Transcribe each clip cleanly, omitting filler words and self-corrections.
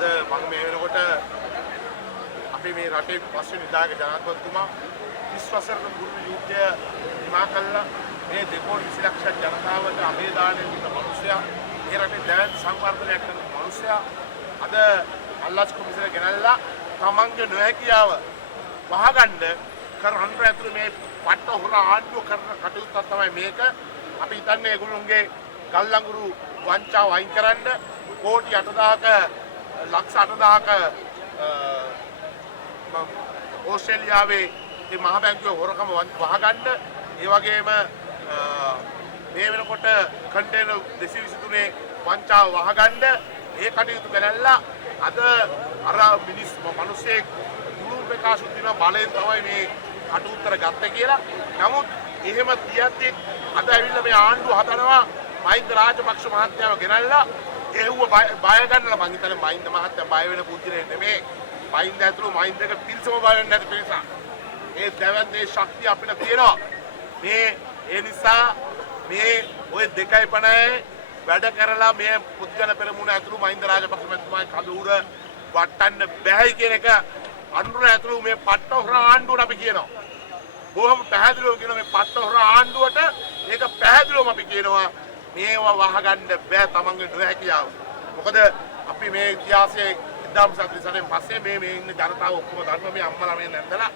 අද මම මේ වෙනකොට අපි මේ රටේ පස්වෙනි විධායක ජනාධිපතිතුමා 30 වසරක පුරුදු යුද්ධය නිමා කළා. මේ 2.20 ලක්ෂ ජනතාවට අභය දාණය දුන්න මිනිසයා, මේ රටේ දැවැන්ත සංවර්ධනයක් කරන මිනිසයා අද අල්ලාස් කොමිසම ගෙනල්ලා තමන්ගේ නොහැකියාව වහගන්න කරන්න ඇතුළේ මේ පට්ට හොර ආණ්ඩුව කරන කටයුත්තක් තමයි මේක. අපි හිතන්නේ ඒගොල්ලෝගේ ගල්ලංගුරු වංචාව අයින් කරන්න කෝටි 8,000ක ලක්ෂ 8,000ක ඕස්ට්‍රේලියාවේ මේ මහ බැංකුවේ හොරකම වහගන්න, ඒ වගේම මේ වෙනකොට කන්ටේනර් 223 වංචාව වහගන්න ඒ කටයුතු කරලා අද අර මිනිස්සෙක් මුළු ප්‍රකාශ දින බලයෙන් තමයි මේ කටුත්තර ගත්තේ කියලා. නමුත් එහෙම තියද්දි අද ඇවිල්ලා මේ ආණ්ඩුව හදනවා මහින්ද රාජපක්ෂ මහත්තයාව ගෙනල්ලා ඒව බය ගන්නලා. මං හිතන්නේ මහින්ද මහත්තයා බය වෙන පුද්ගලයෙක් නෙමෙයි. මහින්ද ඇතුළු මහින්දක පිරිසම බය වෙන්නේ නැති පිරිසක්. ඒ දැවැන්තේ ශක්තිය අපිට තියෙනවා. මේ ඒ නිසා මේ ඔය 2.50 වැඩ කරලා මේ පුද්ගල පෙරමුණ ඇතුළු මහින්ද රාජපක්ෂ මහත්මයා කඳුර වටන්න බැහැ කියන එක අනුර ඇතුළු මේ පට්ට හොර ආණ්ඩුවට අපි කියනවා. බොහොම පැහැදිලිව කියනවා මේ පට්ට හොර ආණ්ඩුවට ඒක පැහැදිලිවම අපි කියනවා මේවා වහගන්න බෑ තමන්ගේ නොහැකියාව. මොකද අපි මේ ඉතිහාසයේ 1947 පස්සේ මේ ඉන්න ජනතාව ඔක්කොම දන්නවා මේ අම්මලා මේ නැන්දලා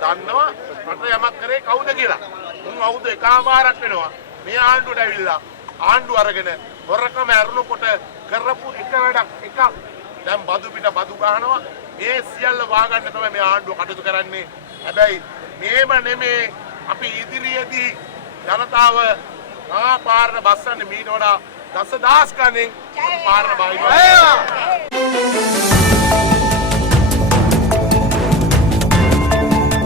දන්නවා රට යමක් කරේ කවුද කියලා. උන් අවුරුදු එකමාරක් වෙනවා මේ ආණ්ඩුවට ඇවිල්ලා ආණ්ඩුව අරගෙන හොරකම ඇරුණකොට කරපු එක වැඩක් එකක්. දැන් බදු පිට බදු ගහනවා. මේ සියල්ල වහගන්න තමයි මේ ආණ්ඩුව කටයුතු කරන්නේ. හැබැයි මේම නෙමේ අපි ඉදිරියේදී ජනතාව පාරන බස්සන්නේ මීට වඩා දසදහස් ගණන් පාරන බහිනවා.